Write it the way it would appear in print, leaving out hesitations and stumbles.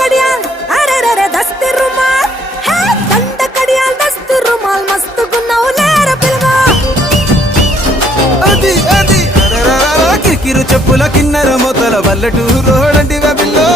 కడియాల్ అరే రే దస్తు రుమాల్ హే దండ కడియాల్ దస్తు రుమాల్ మస్తుగున్నావు లేర పిలగా అది అది కిరికిరు చెప్పుల కిన్నెర మొదల పల్లెటూరు రోడంటివే పిల్లో